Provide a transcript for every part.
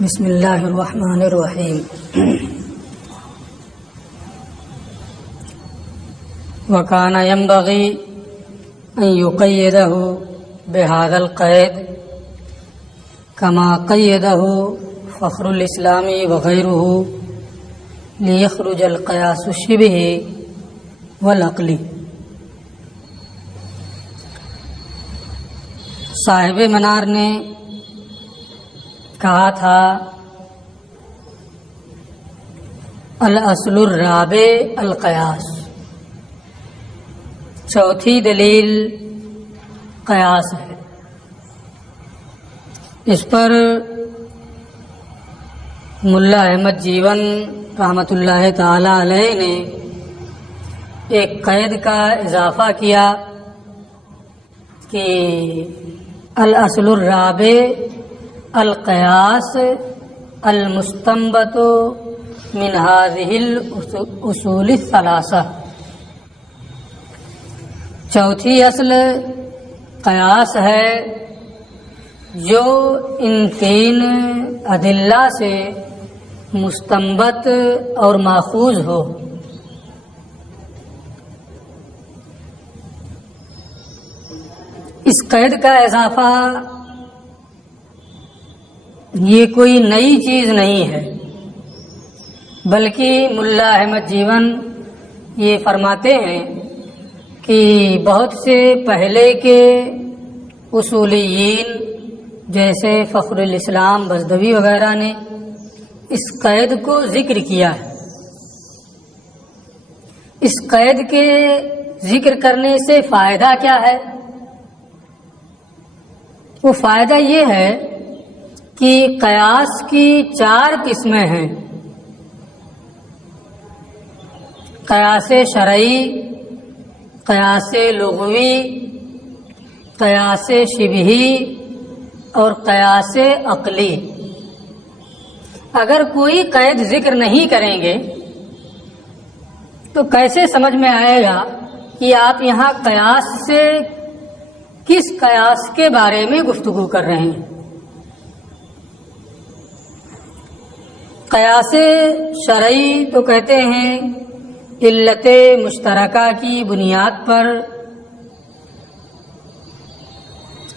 بسم اللہ الرحمن الرحیم. وکان ينبغي ان يقيده بهذا القید كما قيده فخر الاسلام وغيره ليخرج القياس الشبهي والعقلی. صاحب منار نے کہا تھا الاصل الرابع القیاس، چوتھی دلیل قیاس ہے. اس پر ملا احمد جیون رحمۃ اللہ تعالی علیہ نے ایک قید کا اضافہ کیا کہ الاصل الرابع القیاس المستنبط من هذه الاصول الثلاثہ. چوتھی اصل قیاس ہے جو ان تین ادلہ سے مستنبط اور ماخوذ ہو. اس قید کا اضافہ یہ کوئی نئی چیز نہیں ہے، بلکہ ملا احمد جیون یہ فرماتے ہیں کہ بہت سے پہلے کے اصولیین جیسے فخر الاسلام بزدوی وغیرہ نے اس قید کو ذکر کیا ہے. اس قید کے ذکر کرنے سے فائدہ کیا ہے؟ وہ فائدہ یہ ہے کہ قیاس کی 4 قسمیں ہیں: قیاس شرعی، قیاس لغوی، قیاس شبہی اور قیاس عقلی. اگر کوئی قید ذکر نہیں کریں گے تو کیسے سمجھ میں آئے گا کہ آپ یہاں قیاس سے کس قیاس کے بارے میں گفتگو کر رہے ہیں؟ قیاس شرعی تو کہتے ہیں علت مشترکہ کی بنیاد پر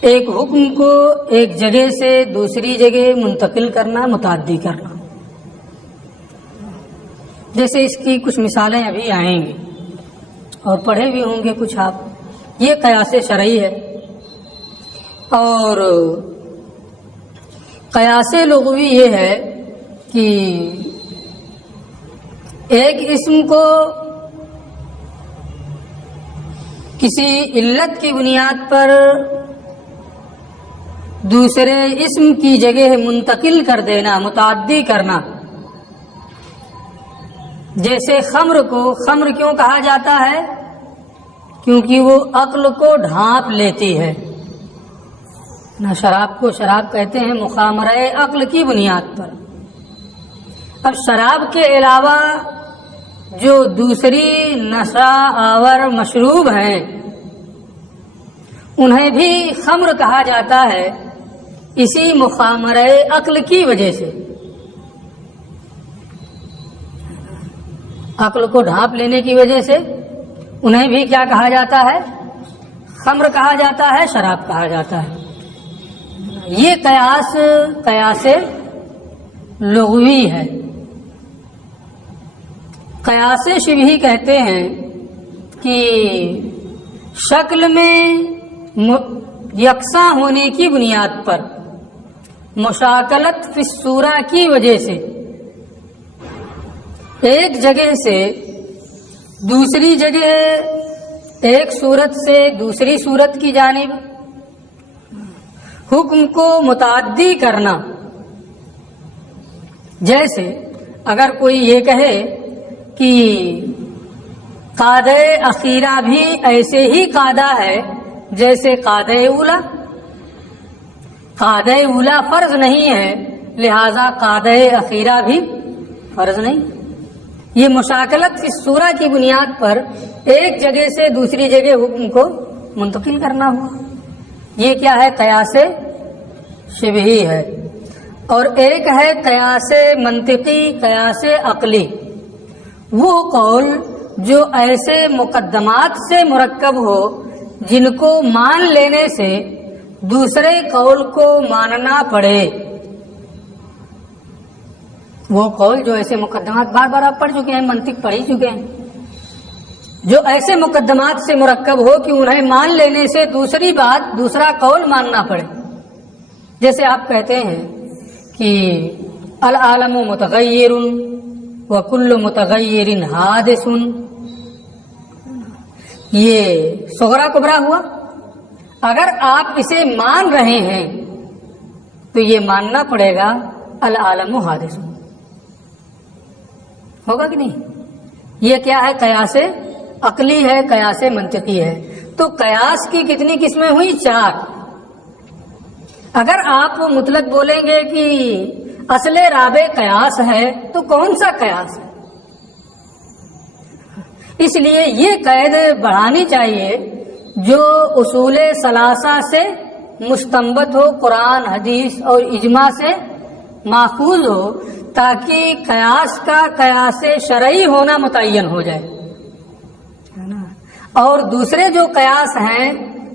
ایک حکم کو ایک جگہ سے دوسری جگہ منتقل کرنا، متعدی کرنا. جیسے اس کی کچھ مثالیں ابھی آئیں گی اور پڑھے بھی ہوں گے کچھ آپ. یہ قیاس شرعی ہے. اور قیاس لغوی یہ ہے کہ ایک اسم کو کسی علت کی بنیاد پر دوسرے اسم کی جگہ منتقل کر دینا، متعدی کرنا. جیسے خمر کو خمر کیوں کہا جاتا ہے؟ کیونکہ وہ عقل کو ڈھانپ لیتی ہے. نہ شراب کو شراب کہتے ہیں مخامرہ عقل کی بنیاد پر. اب شراب کے علاوہ جو دوسری نشہ آور مشروب ہیں انہیں بھی خمر کہا جاتا ہے اسی مخامرہ عقل کی وجہ سے. عقل کو ڈھانپ لینے کی وجہ سے انہیں بھی کیا کہا جاتا ہے؟ خمر کہا جاتا ہے، شراب کہا جاتا ہے. یہ قیاس لغوی ہے. قیاس شبہی کہتے ہیں کہ شکل میں یکساں ہونے کی بنیاد پر مشاکلت فی الصورہ کی وجہ سے ایک جگہ سے دوسری جگہ، ایک صورت سے دوسری صورت کی جانب حکم کو متعدی کرنا. جیسے اگر کوئی یہ کہے کہ قاعدہ اخیرہ بھی ایسے ہی قاعدہ ہے جیسے قاعدہ اولا. قاعدہ اولا فرض نہیں ہے، لہذا قاعدہ اخیرہ بھی فرض نہیں. یہ مشاکلت فی الصورہ کی بنیاد پر ایک جگہ سے دوسری جگہ حکم کو منتقل کرنا ہوا. یہ کیا ہے؟ قیاس شبہی ہے، اور ایک ہے قیاس منطقی، قیاس عقلی، وہ قول جو ایسے مقدمات سے مرکب ہو جن کو مان لینے سے دوسرے قول کو ماننا پڑے۔ وہ قول جو ایسے مقدمات، بار بار آپ پڑھ چکے ہیں، منطق پڑھ ہی چکے ہیں، جو ایسے مقدمات سے مرکب ہو کہ انہیں مان لینے سے دوسری بات، دوسرا قول ماننا پڑے۔ جیسے آپ کہتے ہیں کہ العالم متغیر وکل متغیر حادث، یہ صغرا کبرا ہوا۔ اگر آپ اسے مان رہے ہیں تو یہ ماننا پڑے گا العالم حادث، ہوگا کہ نہیں؟ یہ کیا ہے؟ قیاس عقلی ہے، قیاس منطقی ہے۔ تو قیاس کی کتنی قسمیں ہوئی؟ 4۔ اگر آپ مطلق بولیں گے کہ اصل رابع قیاس ہے تو کون سا قیاس ہے؟ اس لیے یہ قید بڑھانی چاہیے جو اصول ثلاثہ سے مستنبت ہو، قرآن، حدیث اور اجماع سے ماخوذ ہو، تاکہ قیاس کا قیاس شرعی ہونا متعین ہو جائے، اور دوسرے جو قیاس ہیں،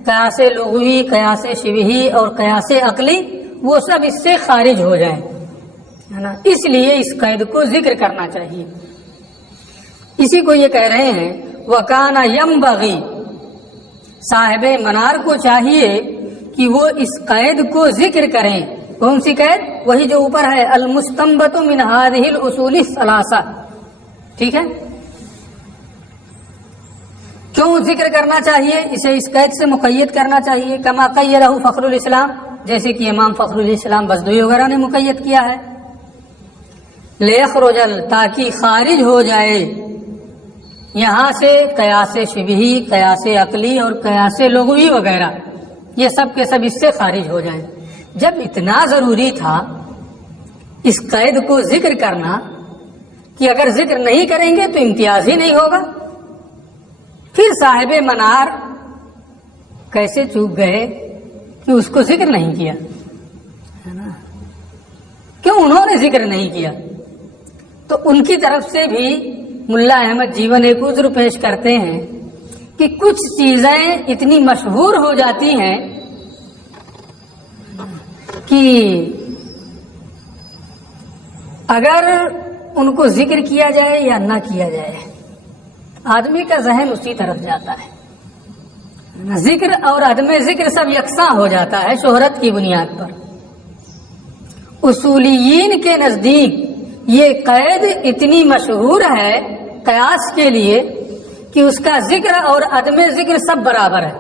قیاس لغوی، قیاس شبہی اور قیاس عقلی، وہ سب اس سے خارج ہو جائیں، ہے نا۔ اس لیے اس قید کو ذکر کرنا چاہیے۔ اسی کو یہ کہہ رہے ہیں وَكَانَ يَنبَغِي، صاحب منار کو چاہیے کہ وہ اس قید کو ذکر کریں۔ کون سی قید؟ وہی جو اوپر ہے، المستنبت من هذه الاصول الثلاثہ، ٹھیک ہے؟ کیوں ذکر کرنا چاہیے؟ اسے اس قید سے مقید کرنا چاہیے، کما قیدہ فخر الاسلام، جیسے کہ امام فخر الاسلام بزدوی وغیرہ نے مقید کیا ہے، لیخرج، تاکہ خارج ہو جائے یہاں سے قیاس شبہی، قیاس عقلی اور قیاس لغوی وغیرہ، یہ سب کے سب اس سے خارج ہو جائیں۔ جب اتنا ضروری تھا اس قید کو ذکر کرنا کہ اگر ذکر نہیں کریں گے تو امتیاز ہی نہیں ہوگا، پھر صاحب منار کیسے چوک گئے کہ اس کو ذکر نہیں کیا، ہے نا؟ کیوں انہوں نے ذکر نہیں کیا؟ تو ان کی طرف سے بھی ملا احمد جیون ایک عذر پیش کرتے ہیں کہ کچھ چیزیں اتنی مشہور ہو جاتی ہیں کہ اگر ان کو ذکر کیا جائے یا نہ کیا جائے، آدمی کا ذہن اسی طرف جاتا ہے، ذکر اور عدم ذکر سب یکساں ہو جاتا ہے شہرت کی بنیاد پر۔ اصولیین کے نزدیک یہ قید اتنی مشہور ہے قیاس کے لیے کہ اس کا ذکر اور عدم ذکر سب برابر ہے،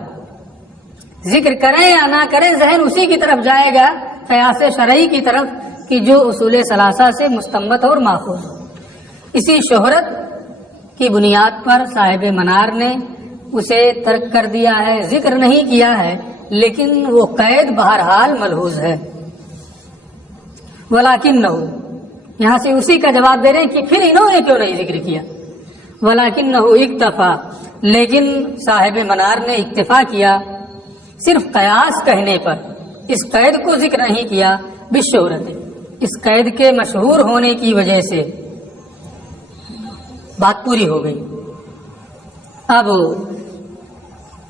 ذکر کریں یا نہ کریں ذہن اسی کی طرف جائے گا، قیاس شرعی کی طرف، کہ جو اصول ثلاثہ سے مستنبت اور ماخوذ ہو۔ اسی شہرت کی بنیاد پر صاحب منار نے اسے ترک کر دیا ہے، ذکر نہیں کیا ہے، لیکن وہ قید بہرحال ملحوظ ہے۔ ولیکنہ، یہاں سے اسی کا جواب دے رہے ہیں کہ پھر انہوں نے کیوں نہیں ذکر کیا۔ ولیکنہ اکتفا، لیکن صاحب منار نے اکتفا کیا صرف قیاس کہنے پر، اس قید کو ذکر نہیں کیا، بالشہرت، اس قید کے مشہور ہونے کی وجہ سے بات پوری ہو گئی۔ اب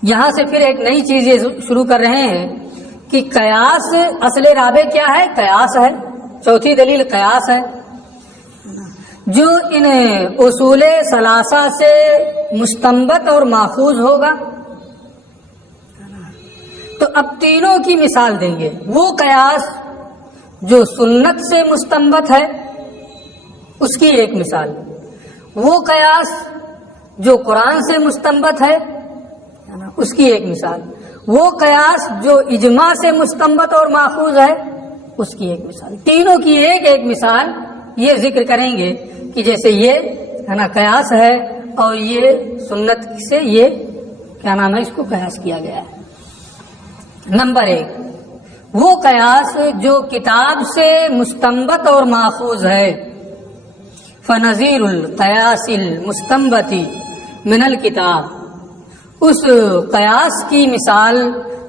یہاں سے پھر ایک نئی چیز یہ شروع کر رہے ہیں کہ قیاس اصل رابع کیا ہے؟ قیاس ہے، چوتھی دلیل قیاس ہے، جو ان اصول ثلاثہ سے مستنبت اور ماخوذ ہوگا۔ تو اب تینوں کی مثال دیں گے۔ وہ قیاس جو سنت سے مستنبت ہے اس کی ایک مثال، وہ قیاس جو قرآن سے مستنبت ہے اس کی ایک مثال، وہ قیاس جو اجماع سے مستنبت اور ماخوذ ہے اس کی ایک مثال۔ تینوں کی ایک ایک مثال یہ ذکر کریں گے کہ جیسے یہ ہے نا قیاس ہے، اور یہ سنت سے یہ کیا نام ہے، اس کو قیاس کیا گیا ہے۔ نمبر 1، وہ قیاس جو کتاب سے مستنبت اور ماخوذ ہے، فنظیر القیاس المستنبت من الکتاب، اس قیاس کی مثال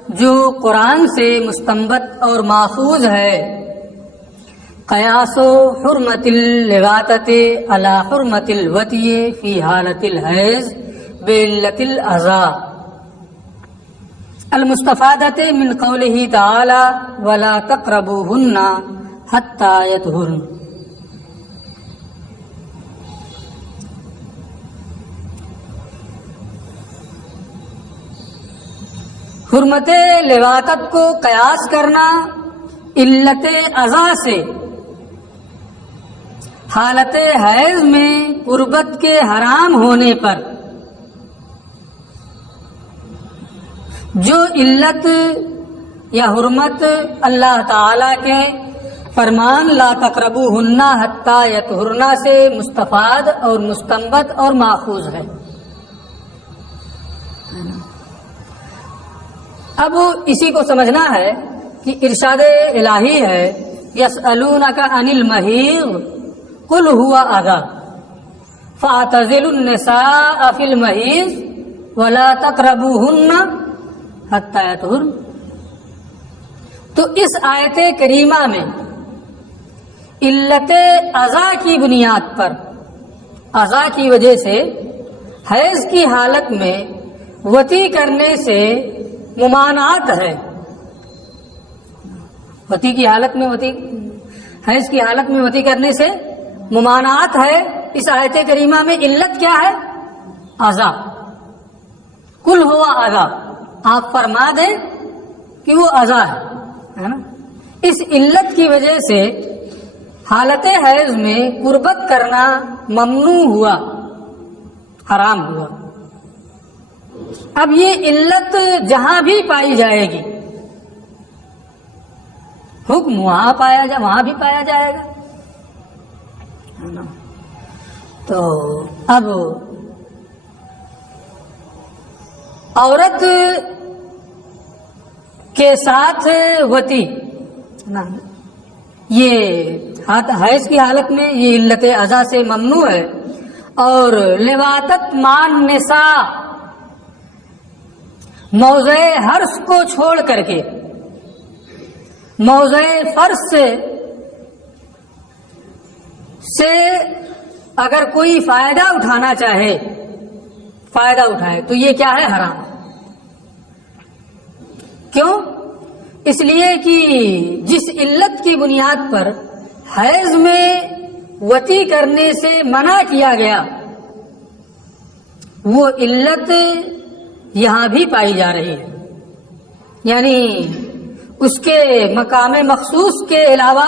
جو قرآن سے مستنبط اور ماخوذ ہے، قیاس و حرمت اللواطت علی حرمت الوطی فی حالت الحیض بعلت الاذی المستفادۃ من قولہ تعالی ولا تقربوہن حتی یطہرن۔ حرمت لواطت کو قیاس کرنا علت اذی سے حالت حیض میں قربت کے حرام ہونے پر، جو علت یا حرمت اللہ تعالی کے فرمان لا تقربوہن حتی یطہرن سے مستفاد اور مستنبط اور ماخوذ ہے۔ اب اسی کو سمجھنا ہے کہ ارشاد الہی ہے یسألونک عن المحیض قل هو اذی فاعتزلوا النساء فی المحیض ولا تقربوہن حتی یطہرن۔ تو اس آیت کریمہ میں علت اذی کی بنیاد پر، اذی کی وجہ سے حیض کی حالت میں وطی کرنے سے ممانعت ہے۔ وطی کی حالت میں حیض کی حالت میں وطی کرنے سے ممانعت ہے۔ اس آیت کریمہ میں علت کیا ہے؟ اذی، کل ہوا اذی، آپ فرما دیں کہ وہ اذی ہے نا۔ اس علت کی وجہ سے حالت حیض میں قربت کرنا ممنوع ہوا، حرام ہوا۔ اب یہ علت جہاں بھی پائی جائے گی، حکم وہاں بھی پایا جائے گا۔ تو اب عورت کے ساتھ وطی، یہ حیض کی حالت میں یہ علت اذی سے ممنوع ہے۔ اور لواطت مان نساء، موضع حرص کو چھوڑ کر کے موضع فرض سے اگر کوئی فائدہ اٹھانا چاہے، فائدہ اٹھائے، تو یہ کیا ہے؟ حرام۔ کیوں؟ اس لیے کہ جس علت کی بنیاد پر حیض میں وطی کرنے سے منع کیا گیا، وہ علت یہاں بھی پائی جا رہی ہے، یعنی اس کے مقام مخصوص کے علاوہ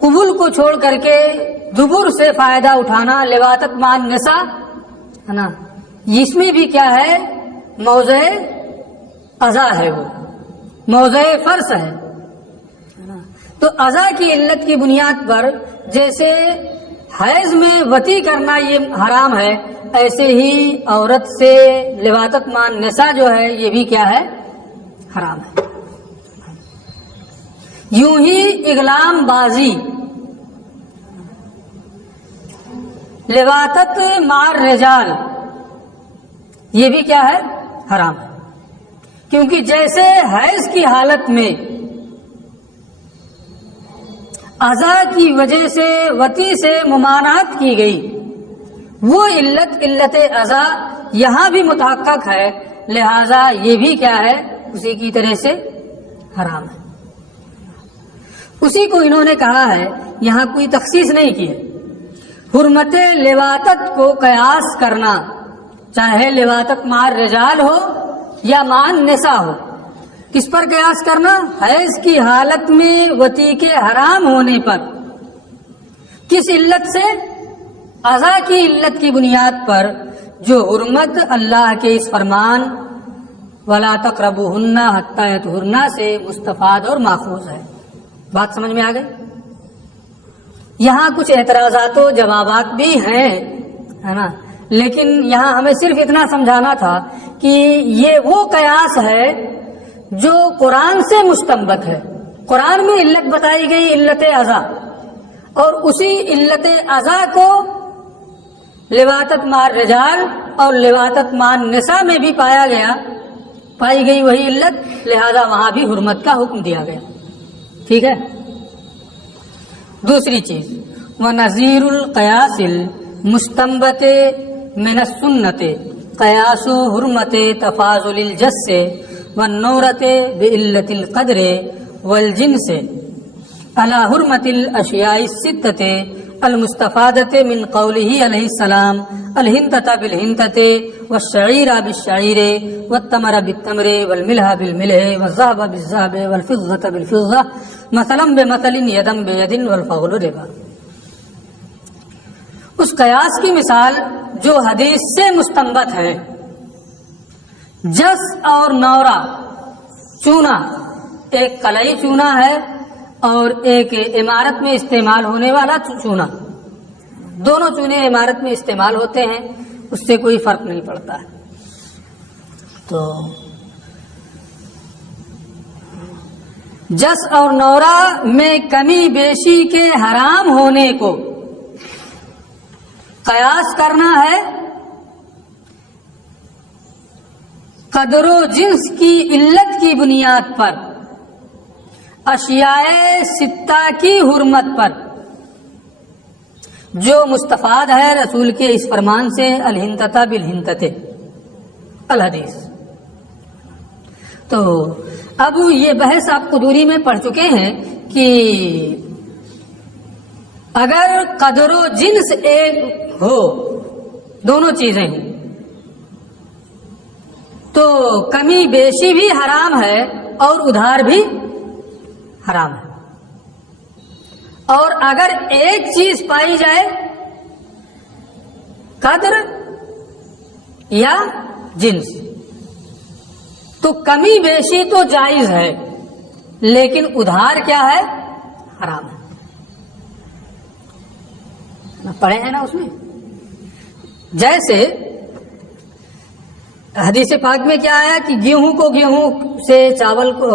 قبول کو چھوڑ کر کے دبر سے فائدہ اٹھانا، لواطت مان نساء ہے نا، اس میں بھی کیا ہے؟ موضع اذی ہے، وہ موضع فرض ہے۔ تو اذی کی علت کی بنیاد پر جیسے حیض میں وطی کرنا یہ حرام ہے، ایسے ہی عورت سے لواطت مان نساء جو ہے یہ بھی کیا ہے؟ حرام ہے۔ یوں ہی اغلام بازی، لواطت مار رجال، یہ بھی کیا ہے؟ حرام ہے۔ کیونکہ جیسے حیض کی حالت میں اذی کی وجہ سے وطی سے ممانعت کی گئی، وہ علت اذی یہاں بھی متحقق ہے، لہذا یہ بھی کیا ہے؟ اسی کی طرح سے حرام ہے۔ اسی کو انہوں نے کہا ہے، یہاں کوئی تخصیص نہیں کی ہے۔ حرمت لواطت کو قیاس کرنا، چاہے لواطت مار رجال ہو یا مان نساء ہو، کس پر قیاس کرنا؟ حیض کی حالت میں وطی کے حرام ہونے پر۔ کس علت سے؟ اذی کی علت کی بنیاد پر، جو حرمت اللہ کے اس فرمان وَلَا تَقْرَبُوهُنَّ حَتَّى يَطْهُرْنَ سے مستفاد اور ماخوذ ہے۔ بات سمجھ میں آ گئی؟ یہاں کچھ اعتراضات و جوابات بھی ہیں، ہے نا، لیکن یہاں ہمیں صرف اتنا سمجھانا تھا کہ یہ وہ قیاس ہے جو قرآن سے مستنبط ہے۔ قرآن میں علت بتائی گئی، علت اذی، اور اسی علت اذی کو لواطت مار رجال اور لواطت مان نساء میں بھی پایا گیا، پائی گئی وہی علت، لہذا وہاں بھی حرمت کا حکم دیا گیا. ٹھیک ہے. دوسری چیز وَنَظِيرُ الْقِيَاسِ الْمُسْتَنبَتِ مِنَ السُنَّةِ قِيَاسُ حُرْمَةِ تَفَاضُلِ الْجَسِّ وَالنُّورَةِ بِعِلَّةِ الْقَدْرِ وَالْجِنسِ عَلَى حُرْمَةِ الْأَشْيَاءِ السِّتَّةِ المستفادة من قوله علیہ السلام الہنتة بالہنتة والشعیر بالشعیر والتمر بالتمر والملح بالملح والذهب بالذهب والفضة بالفضة مثلا بمثل یدا بید والفضل ربا. اس قیاس کی مثال جو حدیث سے مستنبت ہے، جس اور نورا چونا، ایک قلعی چونا ہے اور ایک عمارت میں استعمال ہونے والا چونا، دونوں چونے عمارت میں استعمال ہوتے ہیں، اس سے کوئی فرق نہیں پڑتا ہے. تو جس اور نورا میں کمی بیشی کے حرام ہونے کو قیاس کرنا ہے قدر و جنس کی علت کی بنیاد پر، اشیاء ستہ کی حرمت پر، جو مستفاد ہے رسول کے اس فرمان سے الہنتتا بالہنتتے الحدیث. تو اب یہ بحث آپ قدوری میں پڑھ چکے ہیں کہ اگر قدر و جنس ایک ہو، دونوں چیزیں ہیں، تو کمی بیشی بھی حرام ہے اور ادھار بھی حرام ہے. اور اگر ایک چیز پائی جائے قدر یا جنس، تو کمی بیشی تو جائز ہے لیکن ادھار کیا ہے؟ حرام ہے. پڑھے ہیں نا اس میں. جیسے حدیث پاک میں کیا آیا کہ گیہوں کو گیہوں سے، چاول کو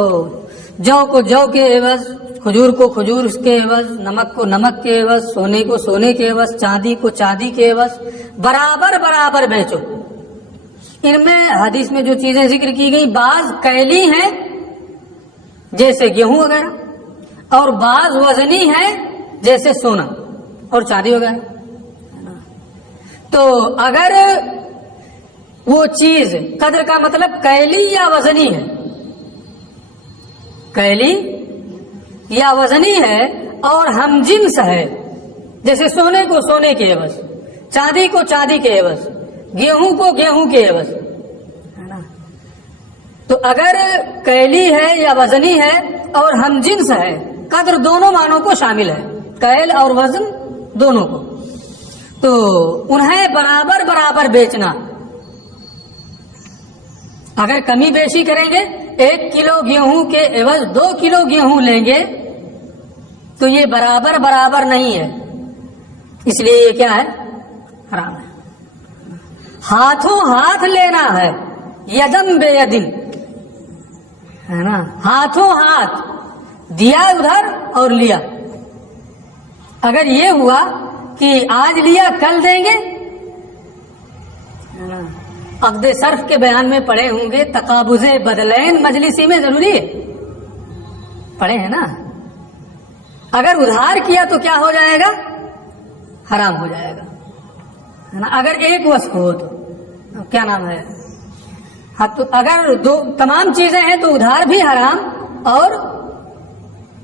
جو کو جو کے عوض، کھجور کو کھجور کے عوض، نمک کو نمک کے عوض، سونے کو سونے کے عوض، چاندی کو چاندی کے عوض برابر برابر بیچو. ان میں حدیث میں جو چیزیں ذکر کی گئی، بعض کیلی ہیں جیسے گیہوں وغیرہ، اور بعض وزنی ہیں جیسے سونا اور چاندی وغیرہ. تو اگر وہ چیز قدر کا مطلب کیلی یا وزنی ہے، کیلی یا وزنی ہے اور ہم جنس ہے، جیسے سونے کو سونے کے عوض، چاندی کو چاندی کے عوض، گیہوں کو گیہوں کے عوض، تو اگر کیلی ہے یا وزنی ہے اور ہم جنس ہے، قدر دونوں معنوں کو شامل ہے، کیل اور وزن دونوں کو، تو انہیں برابر برابر بیچنا. اگر کمی بیشی کریں گے، 1 کلو گیہوں کے عوض 2 کلو گیہوں لیں گے تو یہ برابر برابر نہیں ہے، اس لیے یہ کیا ہے؟ حرام ہے. ہاتھوں ہاتھ لینا ہے، یدم بے یدن، ہے نا، ہاتھوں ہاتھ دیا ادھر اور لیا. اگر یہ ہوا کہ آج لیا کل دیں گے، عقد صرف کے بیان میں پڑھے ہوں گے، تقابض بدلین مجلسی میں ضروری ہے، پڑھے ہیں نا. اگر ادھار کیا تو کیا ہو جائے گا؟ حرام ہو جائے گا، ہے نا. اگر ایک وصف ہو تو کیا نام ہے، تو اگر تمام چیزیں ہیں تو ادھار بھی حرام اور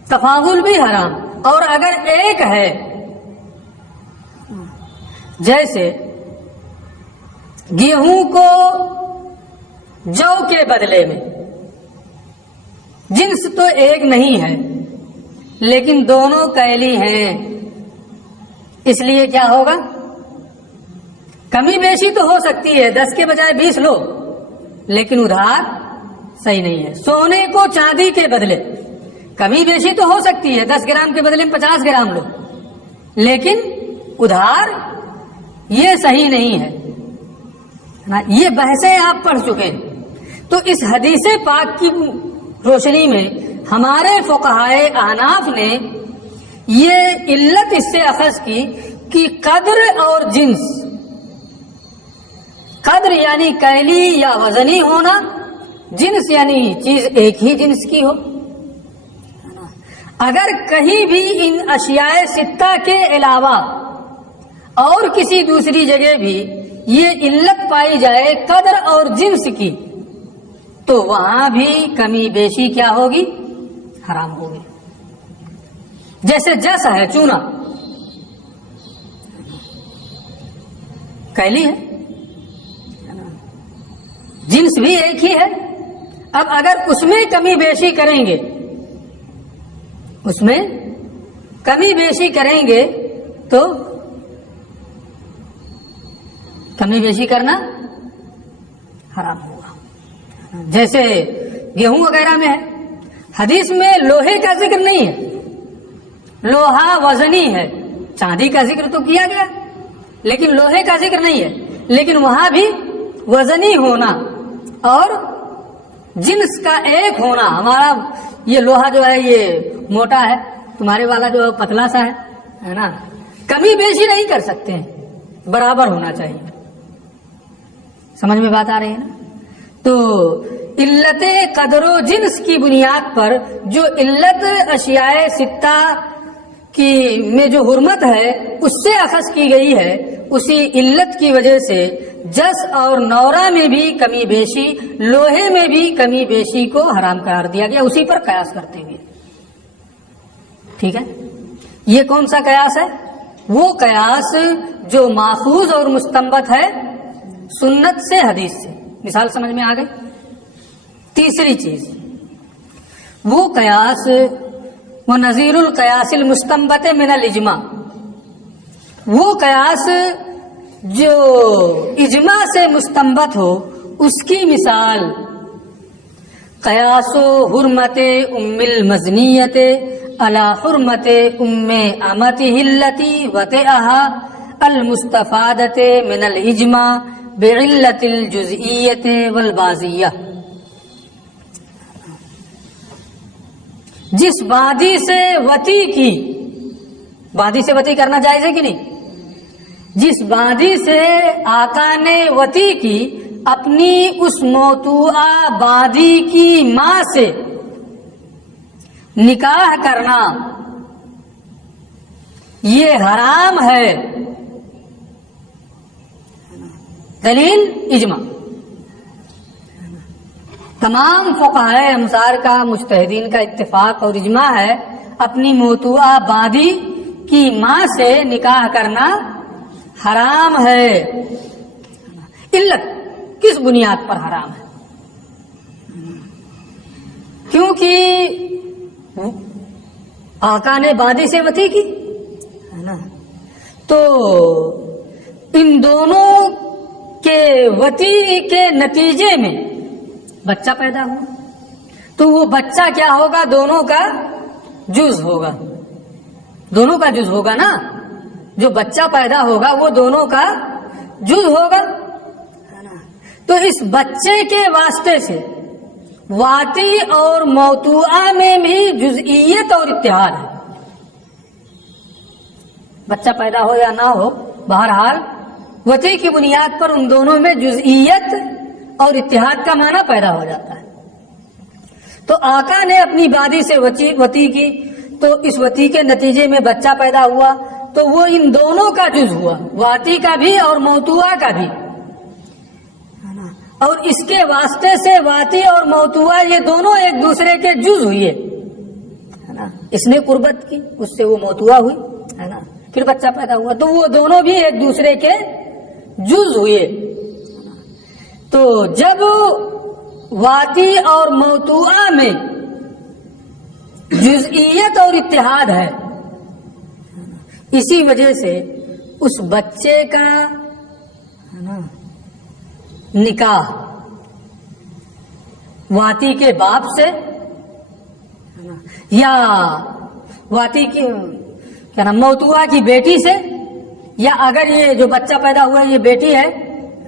تفاضل بھی حرام. اور اگر ایک ہے، جیسے گیہوں کو جو کے بدلے میں، جنس تو ایک نہیں ہے لیکن دونوں کیلی ہیں، اس لیے کیا ہوگا؟ کمی بیشی تو ہو سکتی ہے، 10 کے بجائے 20 لو، لیکن ادھار صحیح نہیں ہے. سونے کو چاندی کے بدلے کمی بیشی تو ہو سکتی ہے، 10 گرام کے بدلے 50 گرام لو، لیکن ادھار یہ صحیح نہیں ہے. یہ بحثیں آپ پڑھ چکے ہیں. تو اس حدیث پاک کی روشنی میں ہمارے فقہائے احناف نے یہ علت اس سے اخذ کی کہ قدر اور جنس، قدر یعنی کیلی یا وزنی ہونا، جنس یعنی چیز ایک ہی جنس کی ہو. اگر کہیں بھی ان اشیاء ستہ کے علاوہ اور کسی دوسری جگہ بھی یہ علت پائی جائے قدر اور جنس کی تو وہاں بھی کمی بیشی کیا ہوگی؟ حرام ہوگی. جیسے جس ہے چونا کیلی ہے, جنس بھی ایک ہی ہے. اب اگر اس میں کمی بیشی کریں گے, اس میں کمی بیشی کریں گے تو کمی بیشی کرنا حرام ہوگا. جیسے گیہوں وغیرہ میں ہے, حدیث میں لوہے کا ذکر نہیں ہے, لوہا وزنی ہے, چاندی کا ذکر تو کیا گیا لیکن لوہے کا ذکر نہیں ہے. لیکن وہاں بھی وزنی ہونا اور جنس کا ایک ہونا. ہمارا یہ لوہا جو ہے یہ موٹا ہے, تمہارے والا جو پتلا سا ہے نا, کمی بیشی نہیں کر سکتے ہیں, برابر ہونا چاہیے. سمجھ میں بات آ رہی ہے نا؟ تو علت قدر و جنس کی بنیاد پر جو علت اشیاء ستہ کی میں جو حرمت ہے اس سے اخذ کی گئی ہے, اسی علت کی وجہ سے جس اور نورہ میں بھی کمی بیشی, لوہے میں بھی کمی بیشی کو حرام قرار دیا گیا, اسی پر قیاس کرتے ہوئے. ٹھیک ہے, یہ کون سا قیاس ہے؟ وہ قیاس جو ماخوذ اور مستنبط ہے سنت سے, حدیث سے. مثال سمجھ میں آ گئی. تیسری چیز وہ قیاس وہ نظیر القیاس المستنبط من الاجماع, وہ قیاس جو اجماع سے مستنبط ہو, اس کی مثال قیاس و حرمت ام المزنیت علی حرمت ام امتہ التی وطئها المستفادت من الاجماع بعلت الجزئیت والبعضیہ. جس بادی سے وطی کی, بادی سے وطی کرنا جائز ہے کہ نہیں؟ جس بادی سے آقا نے وطی کی اپنی اس موتوعہ بادی کی ماں سے نکاح کرنا یہ حرام ہے. دلیل اجماع. تمام فقہائے امصار کا, مجتہدین کا اتفاق اور اجماع ہے اپنی موتوعہ بادی کی ماں سے نکاح کرنا حرام ہے. علت کس بنیاد پر حرام ہے؟ کیونکہ آقا نے بادی سے وطی کی ہے نا, تو ان دونوں کے وطی کے نتیجے میں بچہ پیدا ہوا, تو وہ بچہ کیا ہوگا؟ دونوں کا جز ہوگا, دونوں کا جز ہوگا نا. جو بچہ پیدا ہوگا وہ دونوں کا جز ہوگا. تو اس بچے کے واسطے سے واطی اور موتوعہ میں بھی جزئیت اور اتحاد ہے. بچہ پیدا ہو یا نہ ہو, بہرحال وطی کی بنیاد پر ان دونوں میں جزئیت اور اتحاد کا معنی پیدا ہو جاتا ہے. تو آقا نے اپنی بادی سے وطی کی, تو اس وطی کے نتیجے میں بچہ پیدا ہوا, تو وہ ان دونوں کا جز ہوا, واطی کا بھی اور موتوعہ کا بھی. اور اس کے واسطے سے واطی اور موتوعہ یہ دونوں ایک دوسرے کے جز ہوئے ہے نا. اس نے قربت کی, اس سے وہ موتوعہ ہوئی ہے نا, پھر بچہ پیدا ہوا, تو وہ دونوں بھی ایک دوسرے کے جز ہوئے. تو جب واطی اور موتوعہ میں جزئیت اور اتحاد ہے, اسی وجہ سے اس بچے کا نکاح واطی کے باپ سے یا واطی کی کیا نام موتوعہ کی بیٹی سے, یا اگر یہ جو بچہ پیدا ہوا یہ بیٹی ہے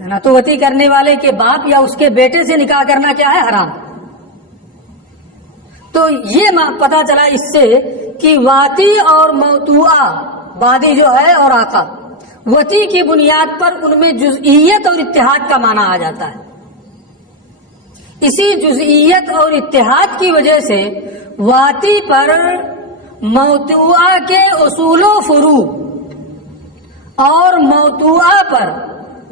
نا, تو وطی کرنے والے کے باپ یا اس کے بیٹے سے نکاح کرنا کیا ہے؟ حرام. تو یہ پتا چلا اس سے کہ واطی اور موتوعہ بادی جو ہے اور آقا, وطی کی بنیاد پر ان میں جزئیت اور اتحاد کا معنی آ جاتا ہے. اسی جزئیت اور اتحاد کی وجہ سے واتی پر موضوعہ کے اصول و فروع اور موضوعہ پر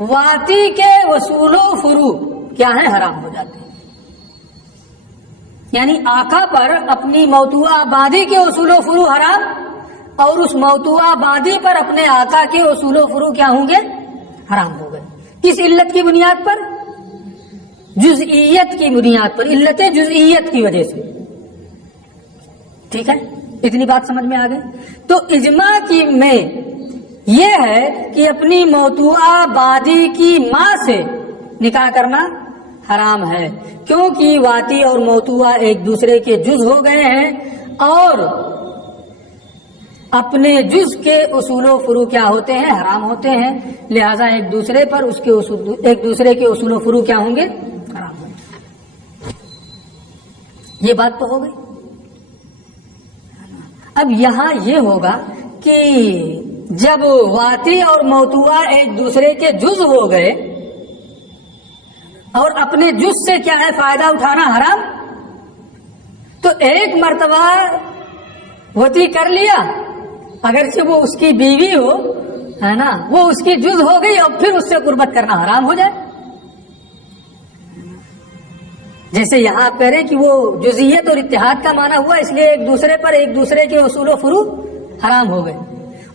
واتی کے اصول و فروع کیا ہیں؟ حرام ہو جاتے ہیں۔ یعنی آقا پر اپنی موضوعہ بادی کے اصول و فروع حرام، اور اس موضوعہ بادی پر اپنے آقا کے اصول و فروع کیا ہوں گے؟ حرام ہو گئے۔ کس علت کی بنیاد پر؟ جزئیت کی بنیاد پر، علت جزئیت کی وجہ سے۔ ٹھیک ہے، اتنی بات سمجھ میں آ گئی۔ تو اجماع کی میں یہ ہے کہ اپنی موضوعہ بادی کی ماں سے نکاح کرنا حرام ہے، کیونکہ واتی اور موضوعہ ایک دوسرے کے جز ہو گئے ہیں، اور اپنے جز کے اصول و فروع کیا ہوتے ہیں؟ حرام ہوتے ہیں۔ لہذا ایک دوسرے پر ایک دوسرے کے اصول و فروع کیا ہوں گے؟ حرام ہوں گے۔ یہ بات تو ہو گئی۔ اب یہاں یہ ہوگا کہ جب واتی اور موضوعہ ایک دوسرے کے جز ہو گئے اور اپنے جز سے کیا ہے فائدہ اٹھانا حرام، تو ایک مرتبہ وتی کر لیا، اگرچہ وہ اس کی بیوی ہو، ہے نا، وہ اس کی جز ہو گئی، اور پھر اس سے قربت کرنا حرام ہو جائے۔ جیسے یہاں آپ کہہ رہے ہیں کہ وہ جزئیت اور اتحاد کا معنی ہوا، اس لیے ایک دوسرے پر ایک دوسرے کے اصول و فروع حرام ہو گئے۔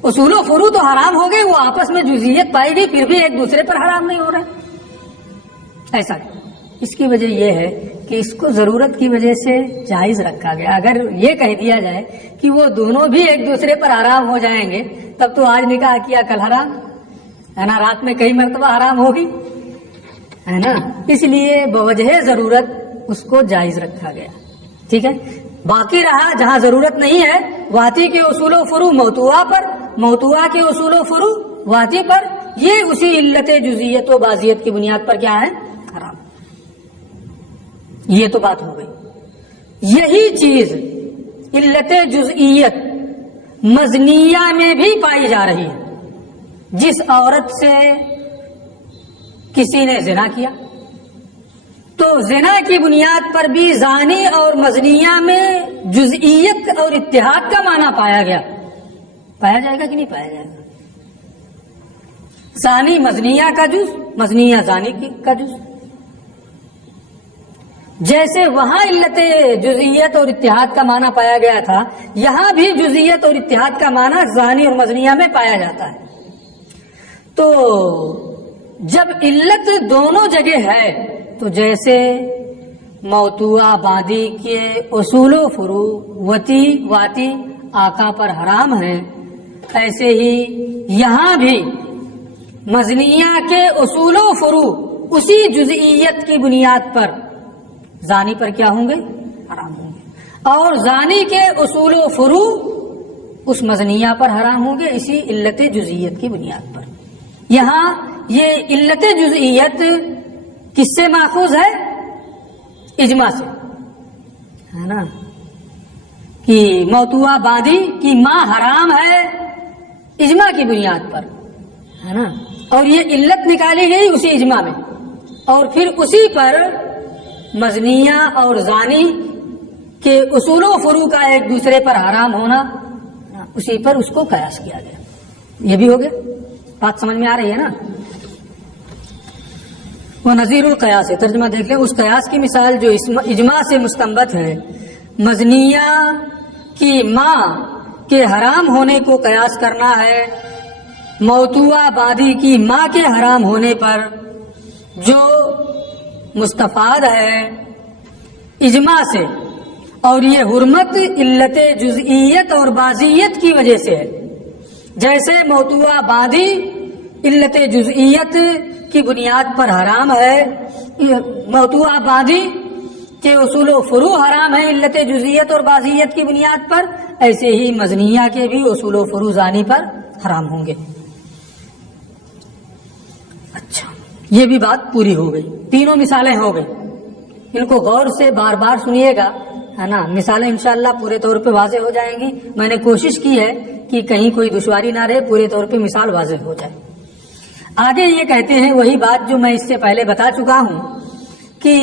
اصول و فروع تو حرام ہو گئے، وہ آپس میں جزئیت پائی گئی، پھر بھی ایک دوسرے پر حرام نہیں ہو رہے۔ ایسا اس کی وجہ یہ ہے کہ اس کو ضرورت کی وجہ سے جائز رکھا گیا۔ اگر یہ کہہ دیا جائے کہ وہ دونوں بھی ایک دوسرے پر حرام ہو جائیں گے، تب تو آج نکاح کیا کل حرام ہے نا، رات میں کئی مرتبہ حرام ہوگی، ہے نا۔ اس لیے بوجہ ضرورت اس کو جائز رکھا گیا۔ ٹھیک ہے، باقی رہا جہاں ضرورت نہیں ہے، واتی کے اصول و فروع موضوعہ پر، موضوعہ کے اصول و فروع واتی پر، یہ اسی علت جزئیت و بازیت کی بنیاد پر کیا ہے؟ حرام۔ یہ تو بات ہو گئی۔ یہی چیز علت جزئیت مزنیہ میں بھی پائی جا رہی ہے۔ جس عورت سے کسی نے زنا کیا تو زنا کی بنیاد پر بھی زانی اور مزنیہ میں جزئیت اور اتحاد کا معنی پایا گیا۔ پایا جائے گا کہ نہیں پایا جائے گا؟ زانی مزنیہ کا جز، مزنیہ زانی کا جز۔ جیسے وہاں علت جزئیت اور اتحاد کا معنی پایا گیا تھا، یہاں بھی جزئیت اور اتحاد کا معنی زانی اور مزنیہ میں پایا جاتا ہے۔ تو جب علت دونوں جگہ ہے، تو جیسے موضوعہ بادی کے اصول و فروع واتی آقا پر حرام ہیں، ایسے ہی یہاں بھی مزنیہ کے اصول و فروع اسی جزئیت کی بنیاد پر زانی پر کیا ہوں گے؟ حرام ہوں گے، اور زانی کے اصول و فروع اس مزنیہ پر حرام ہوں گے، اسی علت جزئیت کی بنیاد پر۔ یہاں یہ علت جزئیت کس سے ماخوذ ہے؟ اجماع سے، ہے نا، کہ موضوعہ بادی کی ماں حرام ہے اجماع کی بنیاد پر، ہے نا، اور یہ علت نکالی گئی اسی اجماع میں، اور پھر اسی پر مزنیہ اور زانی کے اصول و فروع کا ایک دوسرے پر حرام ہونا، اسی پر اس کو قیاس کیا گیا۔ یہ بھی ہو گیا، بات سمجھ میں آ رہی ہے نا۔ وہ نظیر القیاس ہے، ترجمہ دیکھ لیں۔ اس قیاس کی مثال جو اجماع سے مستنبت ہے، مزنیہ کی ماں کے حرام ہونے کو قیاس کرنا ہے موضوعہ بادی کی ماں کے حرام ہونے پر، جو مستفاد ہے اجماع سے، اور یہ حرمت علت جزئیت اور بازیت کی وجہ سے ہے۔ جیسے موضوعہ بادی علت جزئیت کی بنیاد پر حرام ہے، موضوعہ بادی کے اصول و فروع حرام ہے علت جزئیت اور بازیت کی بنیاد پر، ایسے ہی مزنیہ کے بھی اصول و فروع زانی پر حرام ہوں گے۔ اچھا، یہ بھی بات پوری ہو گئی، تینوں مثالیں ہو گئی۔ ان کو غور سے بار بار سنیے گا، ہے نا، مثالیں انشاءاللہ پورے طور پہ واضح ہو جائیں گی۔ میں نے کوشش کی ہے کہ کہیں کوئی دشواری نہ رہے، پورے طور پہ مثال واضح ہو جائے۔ آگے یہ کہتے ہیں وہی بات جو میں اس سے پہلے بتا چکا ہوں کہ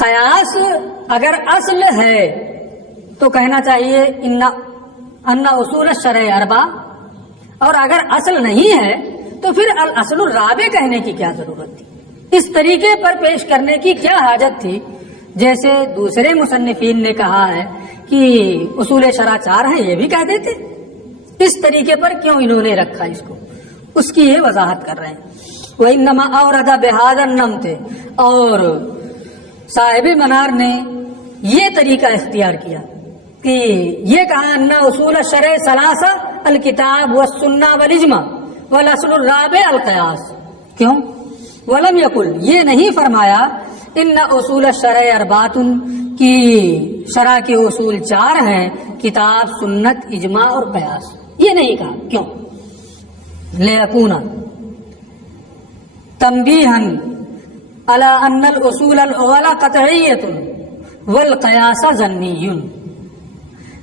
قیاس اگر اصل ہے تو کہنا چاہیے ان اصول الشرع اربع، اور اگر اصل نہیں ہے تو پھر الاصل الرابع کہنے کی کیا ضرورت تھی؟ اس طریقے پر پیش کرنے کی کیا حاجت تھی؟ جیسے دوسرے مصنفین نے کہا ہے کہ اصول شرع 4 ہیں، یہ بھی کہہ دیتے، اس طریقے پر کیوں انہوں نے رکھا اس کو؟ اس کی یہ وضاحت کر رہے ہیں۔ وَإِنَّمَا أَوْرَدَ بِهَذَا النَّمْتِ، اور صاحب منار نے یہ طریقہ اختیار کیا کہ یہ کہا ان اصول الشرع 3 الکتاب والسنہ والاجماع والاصل الرابع القیاس۔ کیوں؟ ولم یقل، یہ نہیں فرمایا ان اصول الشرع 4 کی شرع کے اصول 4 ہیں، کتاب، سنت، اجماع اور قیاس، یہ نہیں کہا۔ کیوں؟ لیکون تنبیہا علی ان الاصول الاول قطعیۃ والقیاس ظنی،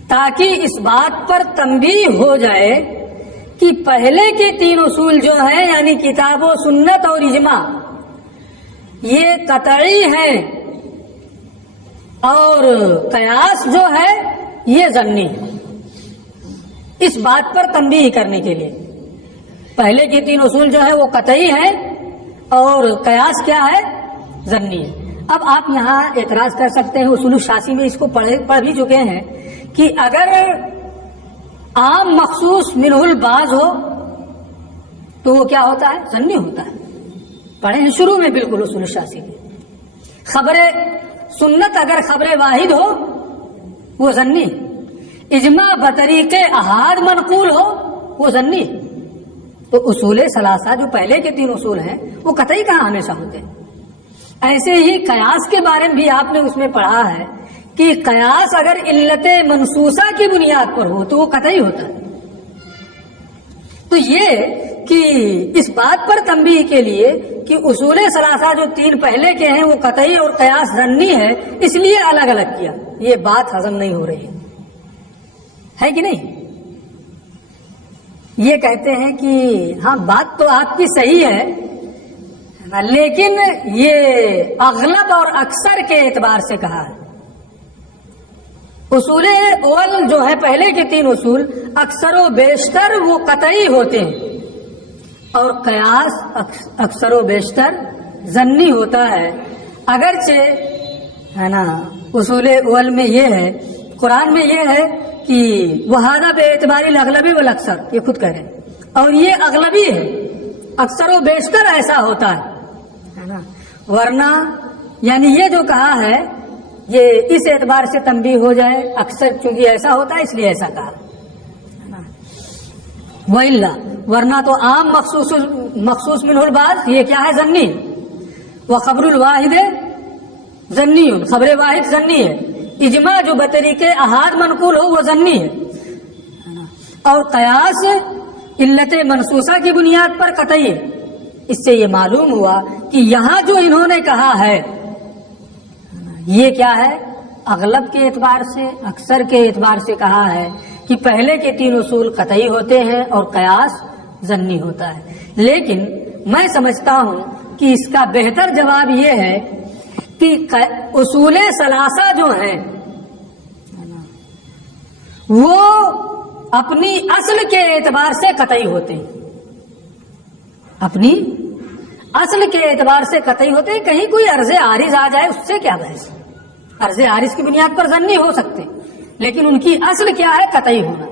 تاکہ اس بات پر تنبیہ ہو جائے کہ پہلے کے 3 اصول جو ہیں یعنی کتاب و سنت اور اجماع یہ قطعی ہیں، اور قیاس جو ہے یہ ظنی ہے۔ اس بات پر تنبیہ کرنے کے لیے پہلے کے 3 اصول جو ہے وہ قطعی ہیں اور قیاس کیا ہے؟ ظنی ہے۔ اب آپ یہاں اعتراض کر سکتے ہیں، اصول الشاسی میں اس کو پڑھ بھی چکے ہیں کہ اگر عام مخصوص منہ البعض ہو تو وہ کیا ہوتا ہے؟ ظنی ہوتا ہے۔ پڑھے ہیں شروع میں بالکل اصول الشاسی میں۔ خبر سنت اگر خبر واحد ہو وہ ظنی، اجماع بطریق احاد منقول ہو وہ ظنی۔ تو اصول 3 جو پہلے کے 3 اصول ہیں وہ قطعی کہاں ہمیشہ ہوتے ہیں؟ ایسے ہی قیاس کے بارے میں بھی آپ نے اس میں پڑھا ہے کہ قیاس اگر علت منصوصہ کی بنیاد پر ہو تو وہ قطعی ہوتا ہے۔ تو یہ کہ اس بات پر تنبیہ کے لیے کہ اصول 3 جو 3 پہلے کے ہیں وہ قطعی اور قیاس ظنی ہے، اس لیے الگ الگ کیا، یہ بات ہضم نہیں ہو رہی ہے کہ نہیں؟ یہ کہتے ہیں کہ ہاں بات تو آپ کی صحیح ہے، لیکن یہ اغلب اور اکثر کے اعتبار سے کہا ہے۔ اصول اول جو ہے پہلے کے 3 اصول اکثر و بیشتر وہ قطعی ہوتے ہیں، اور قیاس اکثر و بیشتر ظنی ہوتا ہے۔ اگرچہ ہے نا اصول اول میں یہ ہے، قرآن میں یہ ہے کہ وہذا بے اعتباری الاغلبی والاکثر، یہ خود کہہ رہے ہیں، اور یہ اغلبی ہے، اکثر و بیشتر ایسا ہوتا ہے نا، ورنہ یعنی یہ جو کہا ہے یہ اس اعتبار سے تنبیہ ہو جائے، اکثر چونکہ ایسا ہوتا ہے اس لیے ایسا کہا۔ وَإِلَّا، ورنہ تو عام مخصوص منہ البعض یہ کیا ہے؟ ظنی۔ وخبر الواحد ظنی، خبر واحد ظنی ہے، اجماع جو بطریق احاد منقول ہو وہ ظنی ہے، اور قیاس علت منصوصہ کی بنیاد پر قطعی ہے۔ اس سے یہ معلوم ہوا کہ یہاں جو انہوں نے کہا ہے یہ کیا ہے؟ اغلب کے اعتبار سے، اکثر کے اعتبار سے کہا ہے کہ پہلے کے 3 اصول قطعی ہوتے ہیں اور قیاس ظنی ہوتا ہے۔ لیکن میں سمجھتا ہوں کہ اس کا بہتر جواب یہ ہے کہ اصول 3 جو ہیں وہ اپنی اصل کے اعتبار سے قطعی ہوتے ہیں، اپنی اصل کے اعتبار سے قطعی ہوتے ہیں۔ کہیں کوئی عرض عارض آ جائے اس سے کیا بحث؟ عرض عارض کی بنیاد پر ظنی ہو سکتے، لیکن ان کی اصل کیا ہے؟ قطعی ہونا۔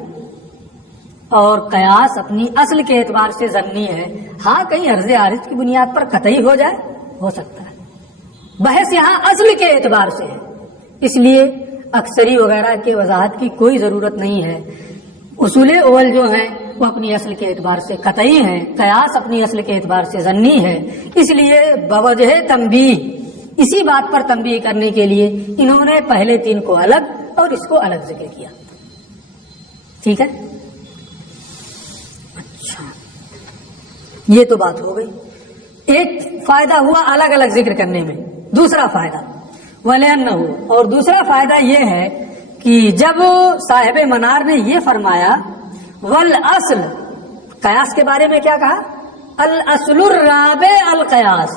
اور قیاس اپنی اصل کے اعتبار سے ظنی ہے، ہاں کہیں عرض عارض کی بنیاد پر قطعی ہو جائے، ہو سکتا ہے۔ بحث یہاں اصل کے اعتبار سے ہے، اس لیے اکثری وغیرہ کے وضاحت کی کوئی ضرورت نہیں ہے۔ اصول اول جو ہیں وہ اپنی اصل کے اعتبار سے قطعی ہیں، قیاس اپنی اصل کے اعتبار سے ظنی ہے۔ اس لیے بوجہ تنبیہ، اسی بات پر تنبیہ کرنے کے لیے انہوں نے پہلے 3 کو الگ اور اس کو الگ ذکر کیا۔ ٹھیک ہے، اچھا یہ تو بات ہو گئی۔ ایک فائدہ ہوا الگ الگ ذکر کرنے میں، دوسرا فائدہ وَلِأَنَّهُ، اور دوسرا فائدہ یہ ہے کہ جب صاحب منار نے یہ فرمایا والاصل، قیاس کے بارے میں کیا کہا؟ الاصل الرابع القیاس،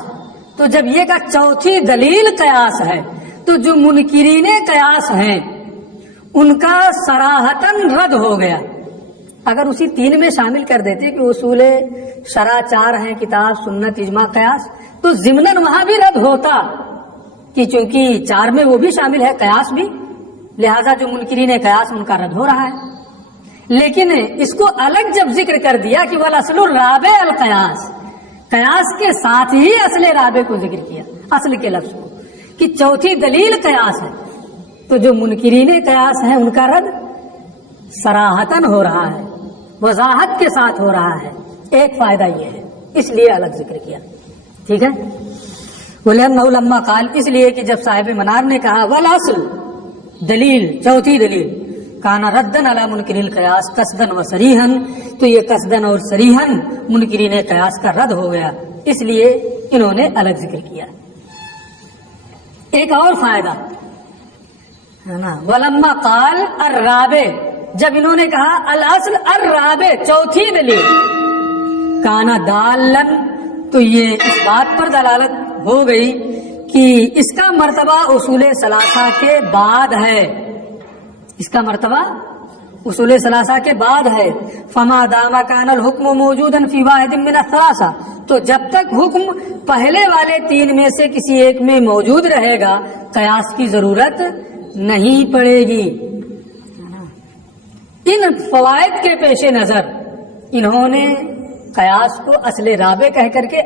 تو جب یہ کا چوتھی دلیل قیاس ہے تو جو منکرین قیاس ہیں ان کا صراحتاً رد ہو گیا. اگر اسی 3 میں شامل کر دیتے کہ اصول شرع 4 ہیں، کتاب، سنت، اجماع، قیاس، تو ضمناً وہاں بھی رد ہوتا کہ چونکہ 4 میں وہ بھی شامل ہے، قیاس بھی، لہذا جو منکرین قیاس ان کا رد ہو رہا ہے. لیکن اس کو الگ جب ذکر کر دیا کہ والاصل الرابع القیاس، قیاس کے ساتھ ہی اصل رابع کو ذکر کیا، اصل کے لفظ کو، کہ چوتھی دلیل قیاس ہے، تو جو منکرین قیاس ہیں ان کا رد صراحتاً ہو رہا ہے، وضاحت کے ساتھ ہو رہا ہے. ایک فائدہ یہ ہے، اس لیے الگ ذکر کیا. ٹھیک ہے. وَلِأَنَّهُ لَمَّا قال، اس لیے کہ جب صاحب منار نے کہا والاصل دلیل، چوتھی دلیل، کانا ردن علی منکرین القیاس قصدن و صریحن، تو یہ قصدن اور صریحن منکرین قیاس کا رد ہو گیا، اس لیے انہوں نے الگ ذکر کیا. ایک اور فائدہ ہے نا، ولما قال الرابع، جب انہوں نے کہا الاصل الرابع، چوتھی دلیل، کانا دالن، تو یہ اس بات پر دلالت ہو گئی کہ اس کا مرتبہ اصول ثلاثہ کے بعد ہے، اس کا مرتبہ اصول ثلاثہ کے بعد ہے. فما دام کان الحکم موجودا فی واحد من الثلاثہ، تو جب تک حکم پہلے والے 3 میں سے کسی ایک میں موجود رہے گا قیاس کی ضرورت نہیں پڑے گی. ان فوائد کے پیش نظر انہوں نے قیاس کو اصل رابع کہہ کر کے